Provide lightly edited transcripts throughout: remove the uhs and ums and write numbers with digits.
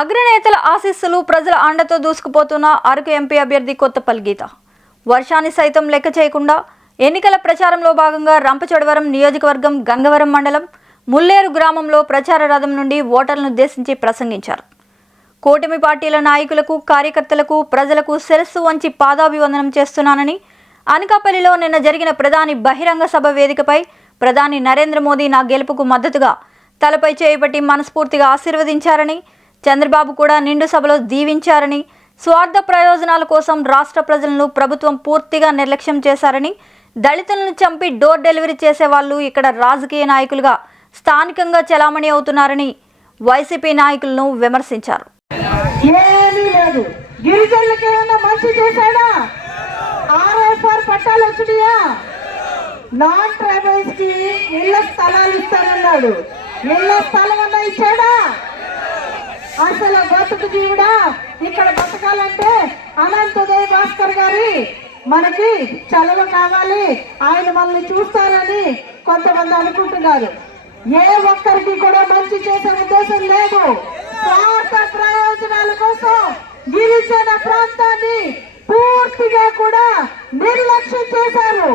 అగ్రనేతల ఆశీస్సులు ప్రజల అండతో దూసుకుపోతున్న అరకు ఎంపీ అభ్యర్థి కొత్తపల్లి గీత వర్షాన్ని సైతం లెక్క చేయకుండా ఎన్నికల ప్రచారంలో భాగంగా రంపచోడవరం నియోజకవర్గం గంగవరం మండలం ముల్లేరు గ్రామంలో ప్రచార రథం నుండి ఓటర్లను ఉద్దేశించి ప్రసంగించారు. కూటమి పార్టీల నాయకులకు కార్యకర్తలకు ప్రజలకు శిరస్సు వంచి పాదాభివందనం చేస్తున్నానని అనకాపల్లిలో నిన్న జరిగిన ప్రధాని బహిరంగ సభ వేదికపై ప్రధాని నరేంద్ర మోదీ నా గెలుపుకు మద్దతుగా తలపై చేయబట్టి మనస్ఫూర్తిగా ఆశీర్వదించారని, చంద్రబాబు కూడా నిండు సభలో దీవించారని, స్వార్థ ప్రయోజనాల కోసం రాష్ట్ర ప్రజలను ప్రభుత్వం పూర్తిగా నిర్లక్ష్యం చేశారని, దళితులను చంపి డోర్ డెలివరీ చేసే వాళ్ళు ఇక్కడ రాజకీయ నాయకులుగా స్థానికంగా చలామణి అవుతున్నారని వైసీపీ నాయకులను విమర్శించారు. పట్టాలు వచ్చినాయా? నాన్ ట్రైబల్స్ కి ఇళ్ల స్థలాలు ఇస్తానన్నాడు. ఇళ్ల స్థలం అన్నా ఇచ్చాడా? అసలు బతుకు జీవుడా ఇక్కడ బతకాలంటే అనంతోదయ భాస్కర్ గారి మనకి చలవ కావాలి, ఆయన మనల్ని చూస్తారని కొంతమంది అనుకుంటున్నారు. ఏ ఒక్కరికి కూడా మంచి చేసే ఉద్దేశం లేదు. స్వార్థ ప్రయోజనాల కోసం గిరిజన ప్రాంతాన్ని పూర్తిగా కూడా నిర్లక్ష్యం చేశారు.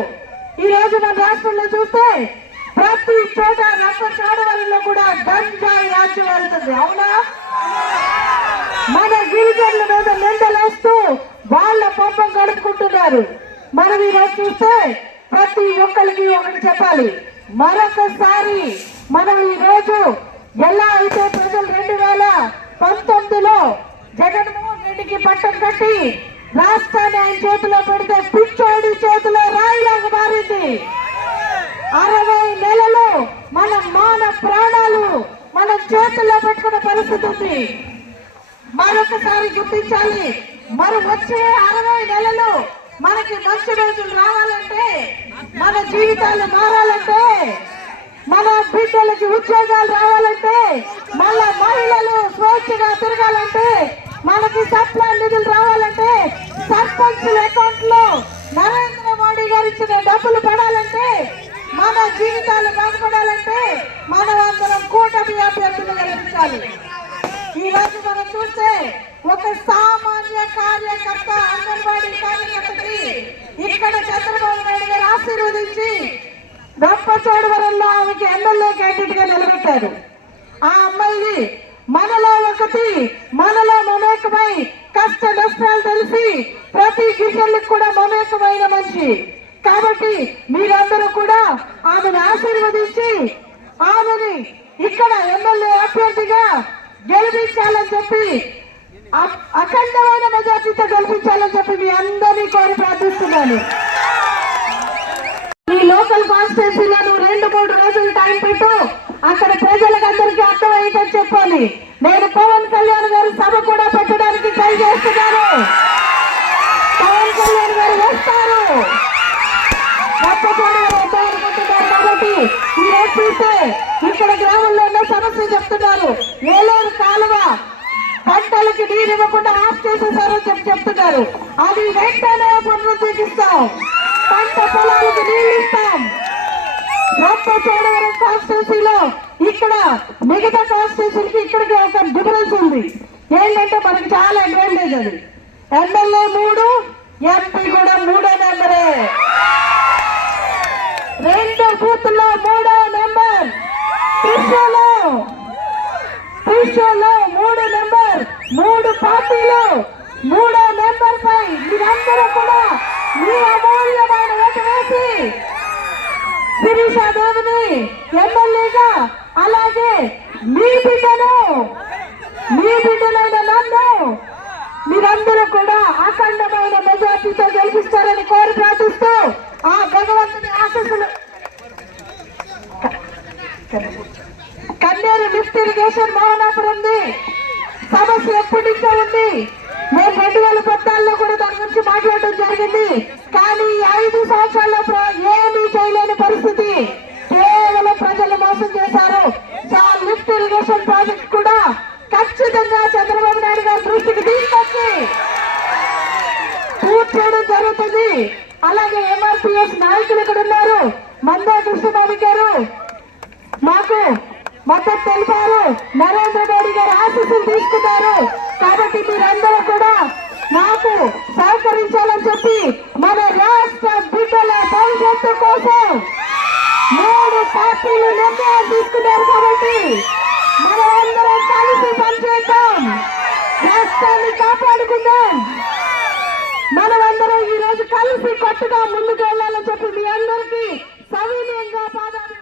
ఈ రోజు మన రాష్ట్రంలో చూస్తే ప్రతి చోట రంపచోడవరంలో కూడా గంజాయి రాజ్యం వెళ్తుంది. అవునా? మన గిరిజనుల మీద నిందలేస్తూ వాళ్ళ పాపం గడుపుకుంటున్నారు. మనం ఈరోజు చూస్తే ప్రతి ఒక్కరికి ఒకటి చెప్పాలి. మరొకసారి మనం ఈ రోజు ఎలా అయితే ప్రజలు 2019లో జగన్మోహన్ రెడ్డికి పట్టం కట్టి రాష్ట్రాన్ని ఆయన చేతిలో పెడితే పిచ్చోడి చేతిలో రాయిలాగా మారింది. 60 నెలలు మన మాన ప్రాణాలు మన చేతుల్లో పెట్టుకున్న పరిస్థితి ఉంది. మరొకసారి గుర్తించాలి. మరి వచ్చే 60 నెలలు మనకి మంచి రోజులు రావాలంటే, మన జీవితాలు మారాలంటే, మన బిడ్డలకి ఉద్యోగాలు రావాలంటే, మళ్ళా మహిళలు స్వేచ్ఛగా తిరగాలంటే, మనకి సప్లై నిధులు రావాలంటే, సర్పంచుల అకౌంట్ లో నరేంద్ర మోడీ గారు ఇచ్చిన డబ్బులు పడాలంటే, మన జీవితాలు బాగుపడాలంటే మనం అందరం కూటమి అభ్యర్థులు గెలిపించాలి. ఈ రోజు మనం చూస్తే ఒక సామాన్య కార్యకర్త, అంగన్వాడీ కార్యకర్తకి ఇక్కడ చంద్రబాబు నాయుడు గారు ఆశీర్వదించి రంపచోడవరంలో ఆమెకి ఎమ్మెల్యే క్యాండిడేట్ గా నిలబెట్టారు. ఆ అమ్మాయిని మనలో ఒకటి, మనలో మమేకమై కష్ట నష్టాలు తెలిసి ప్రతి గిరిజనులకు కూడా మమేకమైన మనిషి. కాబట్టి మీరందరూ కూడా ఆమెను ఆశీర్వదించి ఆమెని ఇక్కడ ఎమ్మెల్యే అభ్యర్థిగా గెలిపించాలని చెప్పి, అఖండమైన మెజార్టీతో గెలిపించాలని చెప్పి మీ అందరినీ కోరి ప్రార్థిస్తున్నాను. ఈ లోకల్ కాన్స్టిట్యూన్సీలో 2-3 రోజులు టైం పెట్టు, అక్కడ ప్రజలందరికీ అర్థమయ్యేటట్టు చెప్పాలి. నేను పవన్ కళ్యాణ్ గారి సభ కూడా పెట్టడానికి ట్రై చేస్తున్నాను. పవన్ కళ్యాణ్ గారు వస్తారు, అనుకుంటున్నారు. కాబట్టి ఈ రోజు చూస్తే ఇక్కడ గ్రామంలో ఉన్న సమస్య చెప్తున్నారు. ఏలేరు కాలువ పంటలకి నీరు ఇవ్వకుండా ఆఫ్ చేసేసారని చెప్తున్నారు. అది వెంటనే పునరుద్ధరిస్తాం, పంట పొలాలకు నీళ్లు ఇస్తాం. రంపచోడవరం కాన్స్టిట్యూన్సీలో ఇక్కడ మిగతా కాన్స్టిట్యూన్సీకి ఇక్కడికి ఒక డిఫరెన్స్ ఉంది. ఏంటంటే మనకి చాలా అడ్వాంటేజ్. అది ఎమ్మెల్యే 3, ఎంపీ కూడా 3 నెంబరే. 2 బూత్లో 3వ నెంబర్, త్రిశూలో 3 నెంబర్, 3 పార్టీలు 3వ నెంబర్ పై మీరందరూ కూడా మీ అమూల్యమైన ఓటు వేసి శిరీషాదేవిని ఎమ్మెల్యేగా, అలాగే మీ బిడ్డలైన నన్ను మీరందరూ కూడా అఖండమైన మెజార్టీతో గెలిపిస్తారని కోరి ప్రార్థిస్తూ ఆ భగవంతుని ఆశీస్సులు. కన్నేరు లిఫ్ట్ ఇరిగేషన్ మోహనాపురం ఉంది, సమస్య ఎప్పటి నుంచో ఉంది. నేను 2014లో కూడా దాని గురించి మాట్లాడడం జరిగింది. కానీ 5 సంవత్సరాల్లో ఏమీ చేయలేని పరిస్థితి. కేవలం ప్రజలు మోసం చేశారు. లిఫ్ట్ ఇరిగేషన్ ప్రాజెక్ట్ కూడా ఖచ్చితంగా చంద్రబాబు నాయుడు గారి దృష్టికి తీసుకొచ్చి పూర్తి చేయడం జరుగుతుంది. అలాగే ఎంఆర్పిఎస్ నాయకులు ఇక్కడ ఉన్నారు. మందా కృష్ణబాబు గారు మాకు మద్దతు తెలిపారు. నరేంద్ర మోడీ గారు ఆశీస్సులు తీసుకున్నారు. కాబట్టి మీరందరూ కూడా నాకు సహకరించాలని చెప్పి మన రాష్ట్ర బిడ్డల భవిష్యత్తు కోసం 3 పార్టీలు నిర్ణయం తీసుకున్నారు. కాబట్టి మనమందరం కలిసి పనిచేద్దాం, రాష్ట్రాన్ని కాపాడుకుందాం. మనమందరం ఈ రోజు కలిసి కట్టుగా ముందుకు వెళ్ళాలని చెప్పి మీ అందరికీ సవినయంగా పాదాలు